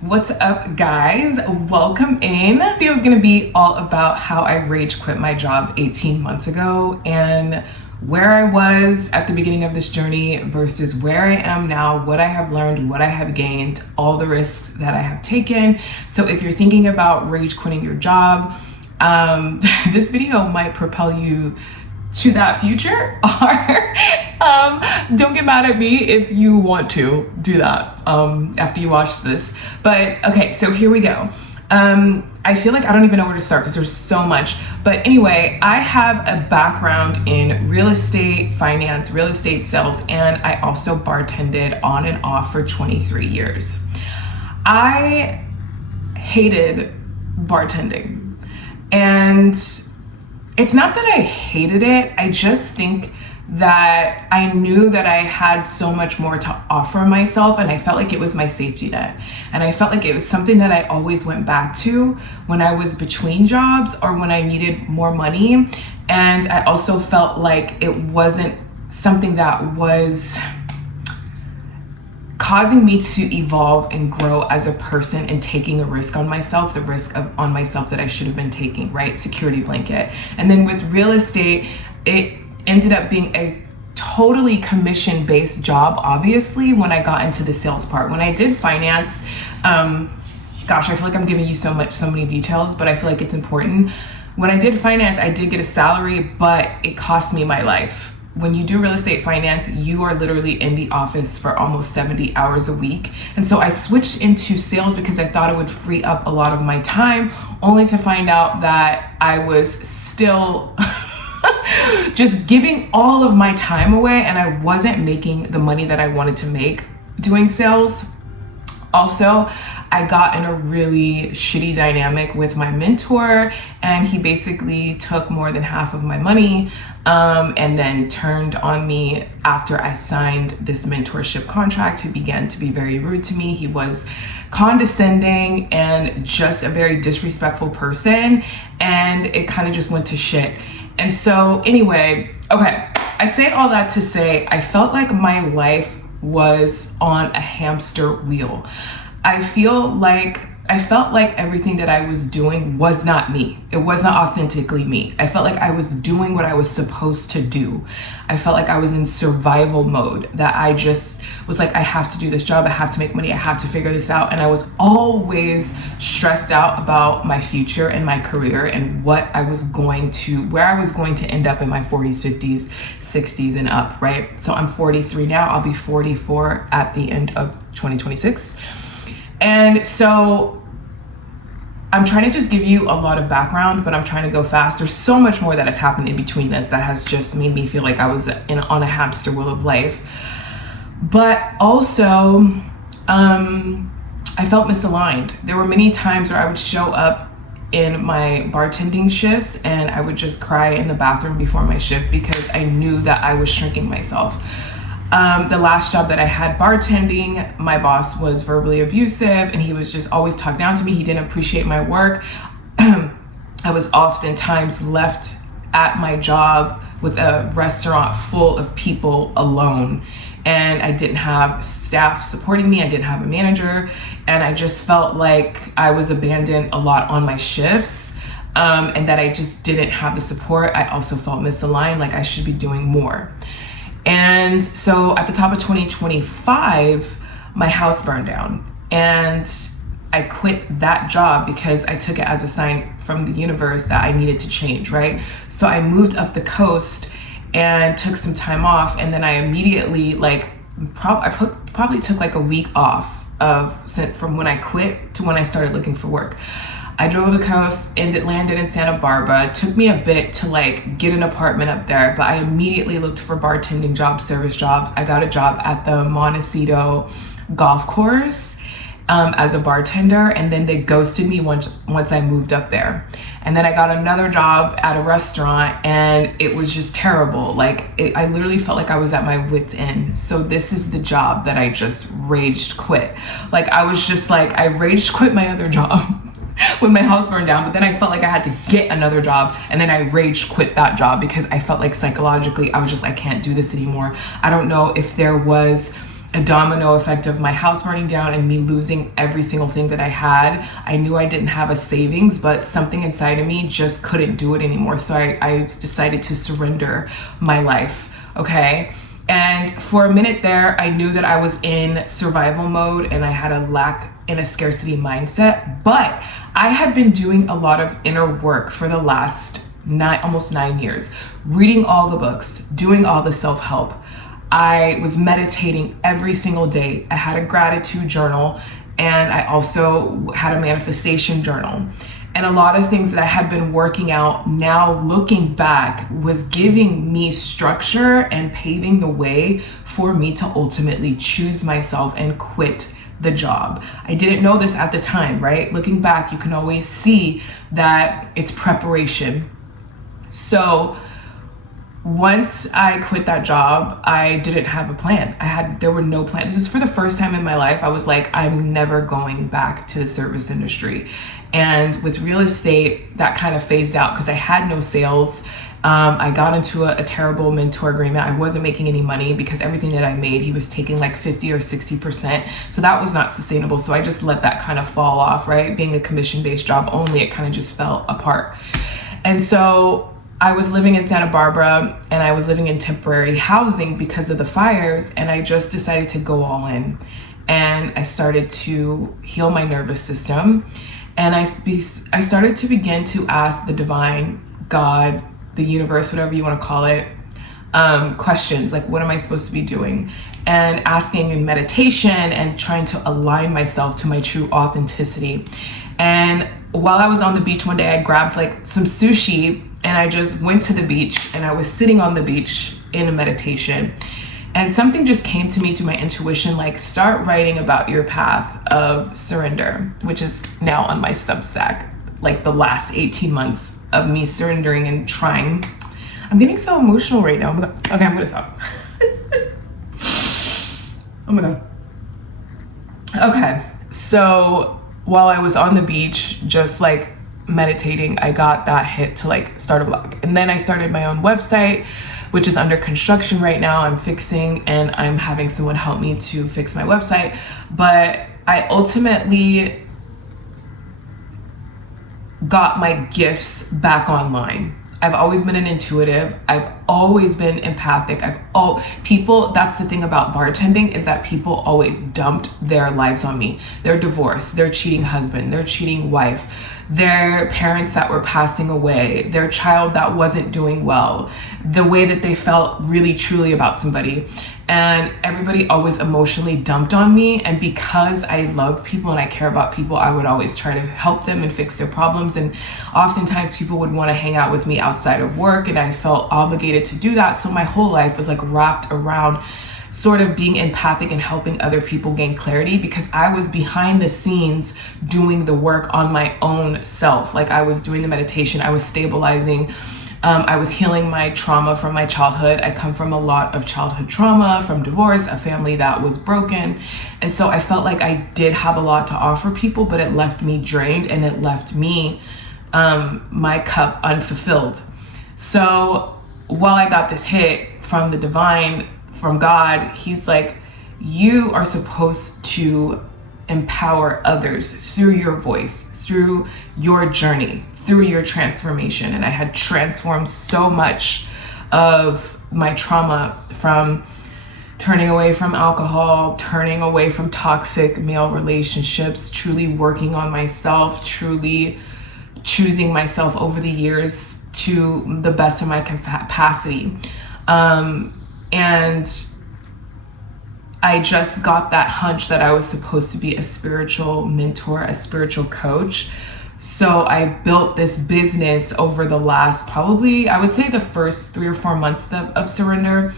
What's up, guys? Welcome in. This video is going to be all about how I rage quit my job 18 months ago and where I was at the beginning of this journey versus where I am now, what I have learned, what I have gained, all the risks that I have taken. So if you're thinking about rage quitting your job, this video might propel you to that future, or don't get mad at me if you want to do that after you watch this. But okay, so here we go. I feel like I don't even know where to start because there's so much. But anyway, I have a background in real estate finance, real estate sales, and I also bartended on and off for 23 years. I hated bartending, and it's not that I hated it. I just think that I knew that I had so much more to offer myself, and I felt like it was my safety net. And I felt like it was something that I always went back to when I was between jobs or when I needed more money. And I also felt like it wasn't something that was causing me to evolve and grow as a person and taking a risk on myself, the risk on myself that I should have been taking, right? Security blanket. And then with real estate, it ended up being a totally commission-based job, obviously, when I got into the sales part. When I did finance, gosh, I feel like I'm giving you so many details, but I feel like it's important. When I did finance, I did get a salary, but it cost me my life. When you do real estate finance, you are literally in the office for almost 70 hours a week. And so I switched into sales because I thought it would free up a lot of my time, only to find out that I was still just giving all of my time away, and I wasn't making the money that I wanted to make doing sales. Also, I got in a really shitty dynamic with my mentor, and he basically took more than half of my money and then turned on me after I signed this mentorship contract. He began to be very rude to me. He was condescending and just a very disrespectful person, and it kind of just went to shit. And so anyway, okay, I say all that to say I felt like my life was on a hamster wheel. I felt like everything that I was doing was not me. It was not authentically me. I felt like I was doing what I was supposed to do. I felt like I was in survival mode, that I just was like, I have to do this job, I have to make money, I have to figure this out. And I was always stressed out about my future and my career and where I was going to end up in my 40s, 50s, 60s and up, right? So I'm 43 now, I'll be 44 at the end of 2026. And so I'm trying to just give you a lot of background, but I'm trying to go fast. There's so much more that has happened in between this that has just made me feel like I was on a hamster wheel of life. But also, I felt misaligned. There were many times where I would show up in my bartending shifts and I would just cry in the bathroom before my shift because I knew that I was shrinking myself. The last job that I had bartending, my boss was verbally abusive and he was just always talked down to me. He didn't appreciate my work. I was oftentimes left at my job with a restaurant full of people alone. And I didn't have staff supporting me. I didn't have a manager. And I just felt like I was abandoned a lot on my shifts. And that I just didn't have the support. I also felt misaligned, like I should be doing more. And so at the top of 2025, my house burned down and I quit that job because I took it as a sign from the universe that I needed to change, right? So I moved up the coast and took some time off, and then I immediately probably took like a week off from when I quit to when I started looking for work. I drove the coast and it landed in Santa Barbara. It took me a bit to get an apartment up there, but I immediately looked for bartending jobs, service jobs. I got a job at the Montecito golf course as a bartender, and then they ghosted me once I moved up there. And then I got another job at a restaurant and it was just terrible. I literally felt like I was at my wit's end. So this is the job that I just raged quit. I raged quit my other job when my house burned down, but then I felt like I had to get another job, and then I rage quit that job because I felt like psychologically I was just, I can't do this anymore. I don't know if there was a domino effect of my house burning down and me losing every single thing that I had. I knew I didn't have a savings, but something inside of me just couldn't do it anymore. So I decided to surrender my life, okay? And for a minute there, I knew that I was in survival mode and I had a lack and a scarcity mindset, but I had been doing a lot of inner work for the last almost 9 years, reading all the books, doing all the self-help. I was meditating every single day. I had a gratitude journal, and I also had a manifestation journal. And a lot of things that I had been working out, now looking back, was giving me structure and paving the way for me to ultimately choose myself and quit the job. I didn't know this at the time, right? Looking back, you can always see that it's preparation. So once I quit that job, I didn't have a plan. There were no plans. This is for the first time in my life. I was like, I'm never going back to the service industry. And with real estate, that kind of phased out because I had no sales. I got into a terrible mentor agreement. I wasn't making any money because everything that I made, he was taking like 50 or 60%. So that was not sustainable. So I just let that kind of fall off, right? Being a commission-based job only, it kind of just fell apart. And so I was living in Santa Barbara and I was living in temporary housing because of the fires, and I just decided to go all in. And I started to heal my nervous system, and I started to begin to ask the divine, God, the universe, whatever you want to call it, questions like, what am I supposed to be doing? And asking in meditation and trying to align myself to my true authenticity. And while I was on the beach one day, I grabbed like some sushi and I just went to the beach, and I was sitting on the beach in a meditation. And something just came to me, to my intuition, like, start writing about your path of surrender, which is now on my Substack, like the last 18 months of me surrendering and trying. I'm getting so emotional right now. Okay, I'm gonna stop. Oh my God. Okay, so while I was on the beach, just like meditating, I got that hit to like start a blog. And then I started my own website, which is under construction right now. I'm fixing, and I'm having someone help me to fix my website. But I ultimately got my gifts back online. I've always been an intuitive. I've always been empathic. People, that's the thing about bartending, is that people always dumped their lives on me. Their divorce, their cheating husband, their cheating wife, their parents that were passing away, their child that wasn't doing well, the way that they felt really truly about somebody. And everybody always emotionally dumped on me. And because I love people and I care about people, I would always try to help them and fix their problems. And oftentimes people would want to hang out with me outside of work, and I felt obligated to do that. So my whole life was like wrapped around sort of being empathic and helping other people gain clarity, because I was behind the scenes doing the work on my own self. Like, I was doing the meditation, I was stabilizing, I was healing my trauma from my childhood. I come from a lot of childhood trauma, from divorce, a family that was broken. And so I felt like I did have a lot to offer people, but it left me drained, and it left me, my cup unfulfilled. So while I got this hit from the divine, from God, he's like, you are supposed to empower others through your voice, through your journey, through your transformation. And I had transformed so much of my trauma, from turning away from alcohol, turning away from toxic male relationships, truly working on myself, truly choosing myself over the years to the best of my capacity. And I just got that hunch that I was supposed to be a spiritual mentor, a spiritual coach. So I built this business over the last, probably, I would say the first 3 or 4 months of surrender.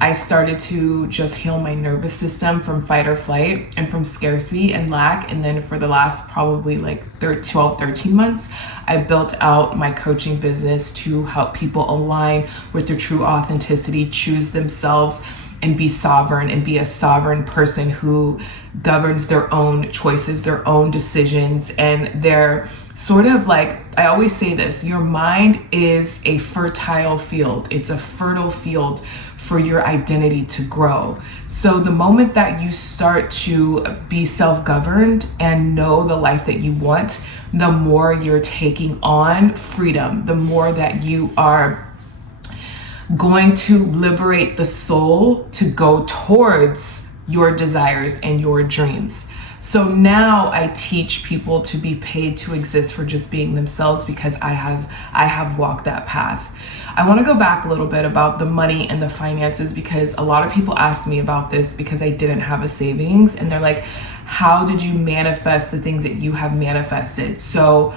I started to just heal my nervous system from fight or flight and from scarcity and lack. And then for the last probably like 12, 13 months, I built out my coaching business to help people align with their true authenticity, choose themselves, and be sovereign, and be a sovereign person who governs their own choices, their own decisions. And they're sort of like, I always say this, your mind is a fertile field. It's a fertile field for your identity to grow. So the moment that you start to be self-governed and know the life that you want, the more you're taking on freedom, the more that you are going to liberate the soul to go towards your desires and your dreams. So now I teach people to be paid to exist for just being themselves, because I have walked that path. I want to go back a little bit about the money and the finances, because a lot of people ask me about this because I didn't have a savings, and they're like, how did you manifest the things that you have manifested? So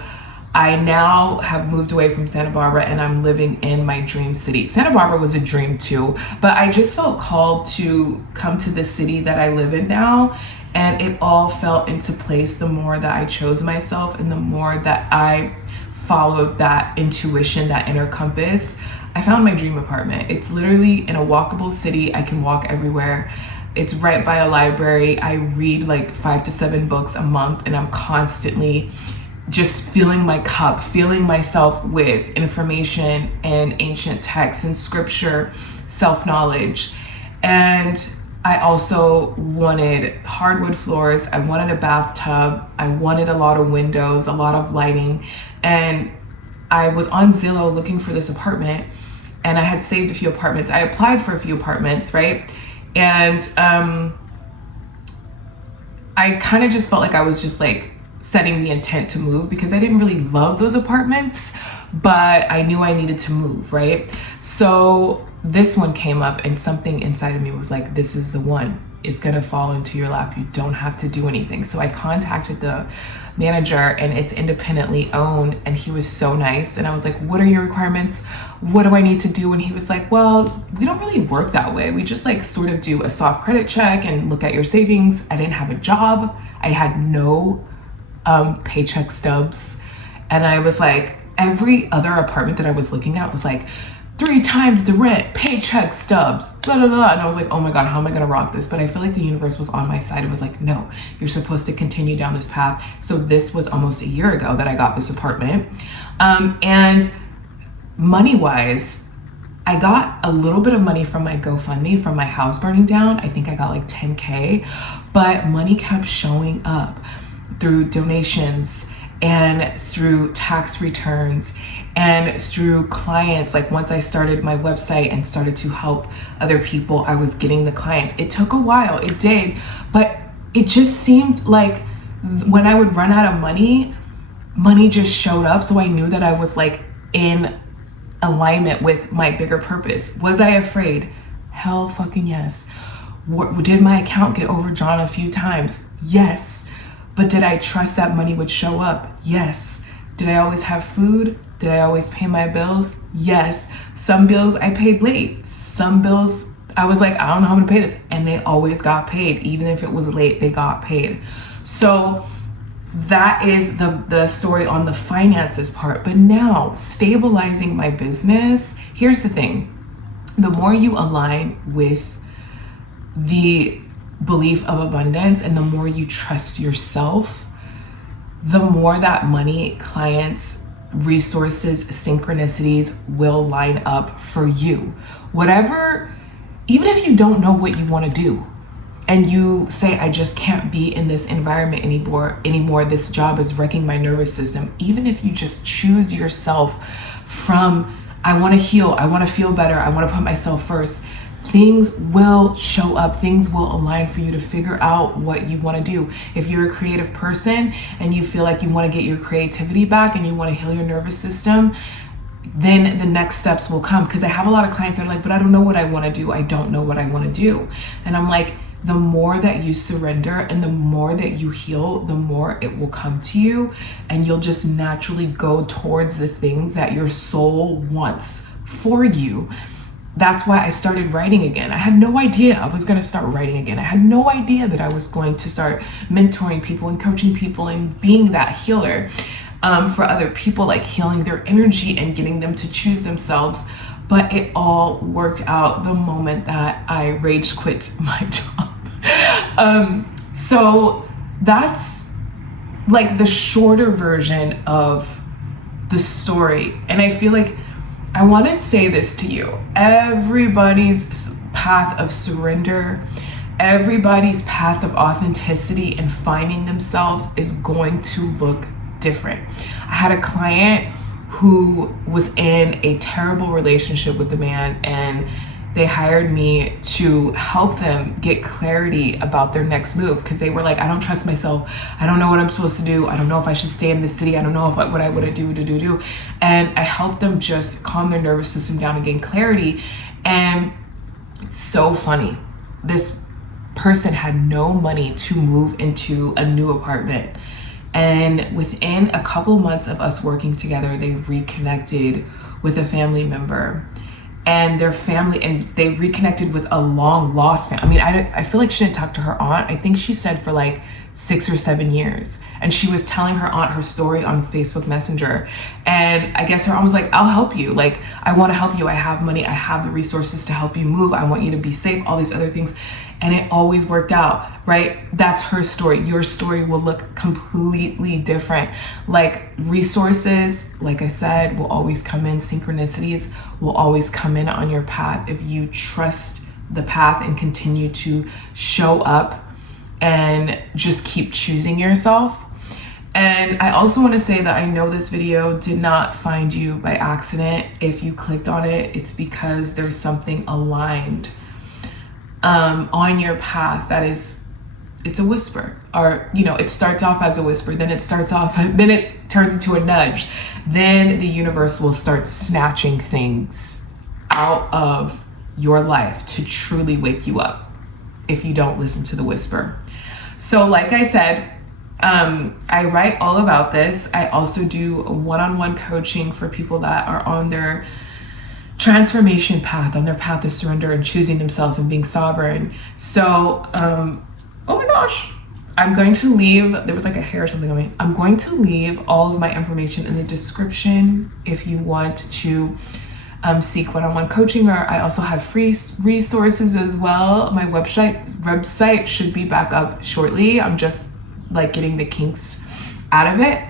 I now have moved away from Santa Barbara and I'm living in my dream city. Santa Barbara was a dream too, but I just felt called to come to the city that I live in now, and it all fell into place the more that I chose myself and the more that I followed that intuition, that inner compass. I found my dream apartment. It's literally in a walkable city. I can walk everywhere. It's right by a library. I read like 5 to 7 books a month, and I'm constantly just filling my cup, filling myself with information and ancient texts and scripture, self-knowledge. And I also wanted hardwood floors. I wanted a bathtub. I wanted a lot of windows, a lot of lighting. And I was on Zillow looking for this apartment, and I had saved a few apartments. I applied for a few apartments, right? And I kind of just felt like I was just like setting the intent to move, because I didn't really love those apartments, but I knew I needed to move, right? So this one came up, and something inside of me was like, this is the one. It's gonna fall into your lap. You don't have to do anything. So I contacted the manager, and it's independently owned, and he was so nice. And I was like, what are your requirements? What do I need to do? And he was like, well, we don't really work that way. We just like sort of do a soft credit check and look at your savings. I didn't have a job. I had no paycheck stubs. And I was like, every other apartment that I was looking at was like 3 times the rent, paycheck stubs, blah, blah, blah. And I was like, oh my God, how am I gonna rock this? But I feel like the universe was on my side. It was like, no, you're supposed to continue down this path. So this was almost a year ago that I got this apartment. And money-wise, I got a little bit of money from my GoFundMe from my house burning down. I think I got like 10K, but money kept showing up through donations and through tax returns and through clients. Like once I started my website and started to help other people, I was getting the clients. It took a while, it did, but it just seemed like when I would run out of money, money just showed up. So I knew that I was like in alignment with my bigger purpose. Was I afraid? Hell fucking yes. Did my account get overdrawn a few times? Yes. But did I trust that money would show up? Yes. Did I always have food? Did I always pay my bills? Yes. Some bills I paid late. Some bills I was like, I don't know how I'm gonna pay this. And they always got paid. Even if it was late, they got paid. So that is the story on the finances part. But now, stabilizing my business, here's the thing. The more you align with the belief of abundance and the more you trust yourself, the more that money, clients, resources, synchronicities will line up for you. Whatever, even if you don't know what you want to do and you say, I just can't be in this environment anymore, this job is wrecking my nervous system. Even if you just choose yourself from, I want to heal, I want to feel better, I want to put myself first, things will show up, things will align for you to figure out what you want to do. If you're a creative person and you feel like you want to get your creativity back and you want to heal your nervous system, then the next steps will come. Because I have a lot of clients that are like, but I don't know what I want to do. I don't know what I want to do. And I'm like, the more that you surrender and the more that you heal, the more it will come to you, and you'll just naturally go towards the things that your soul wants for you. That's why I started writing again. I had no idea I was going to start writing again. I had no idea that I was going to start mentoring people and coaching people and being that healer for other people, like healing their energy and getting them to choose themselves. But it all worked out the moment that I rage quit my job. So that's like the shorter version of the story. And I feel like I want to say this to you. Everybody's path of surrender, everybody's path of authenticity and finding themselves is going to look different. I had a client who was in a terrible relationship with the man, and they hired me to help them get clarity about their next move, because they were like, I don't trust myself. I don't know what I'm supposed to do. I don't know if I should stay in this city. I don't know what I would do. And I helped them just calm their nervous system down and gain clarity. And it's so funny. This person had no money to move into a new apartment. And within a couple months of us working together, they reconnected with a family member. And their family, and they reconnected with a long lost family. I mean, I feel like she didn't talk to her aunt. I think she said for like 6 or 7 years. And she was telling her aunt her story on Facebook Messenger. And I guess her aunt was like, I'll help you. Like, I want to help you. I have money. I have the resources to help you move. I want you to be safe, all these other things. And it always worked out, right? That's her story. Your story will look completely different. Like, resources, like I said, will always come in. Synchronicities will always come in on your path if you trust the path and continue to show up and just keep choosing yourself. And I also want to say that I know this video did not find you by accident. If you clicked on it, it's because there's something aligned on your path that is, it's a whisper, or it starts off as a whisper, then it turns into a nudge, then the universe will start snatching things out of your life to truly wake you up if you don't listen to the whisper. So like I said, I write all about this. I also do one-on-one coaching for people that are on their transformation path, on their path to surrender and choosing themselves and being sovereign. So, oh my gosh, I'm going to leave, there was like a hair or something on me. I'm going to leave all of my information in the description if you want to seek one-on-one coaching, or I also have free resources as well. My website should be back up shortly. I'm just like getting the kinks out of it.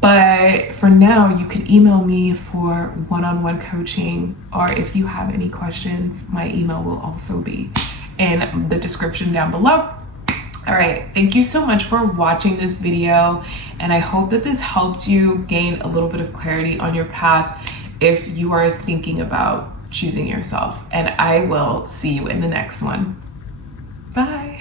But for now, you can email me for one-on-one coaching, or if you have any questions, my email will also be in the description down below. All right, thank you so much for watching this video, and I hope that this helped you gain a little bit of clarity on your path if you are thinking about choosing yourself. And I will see you in the next one. Bye.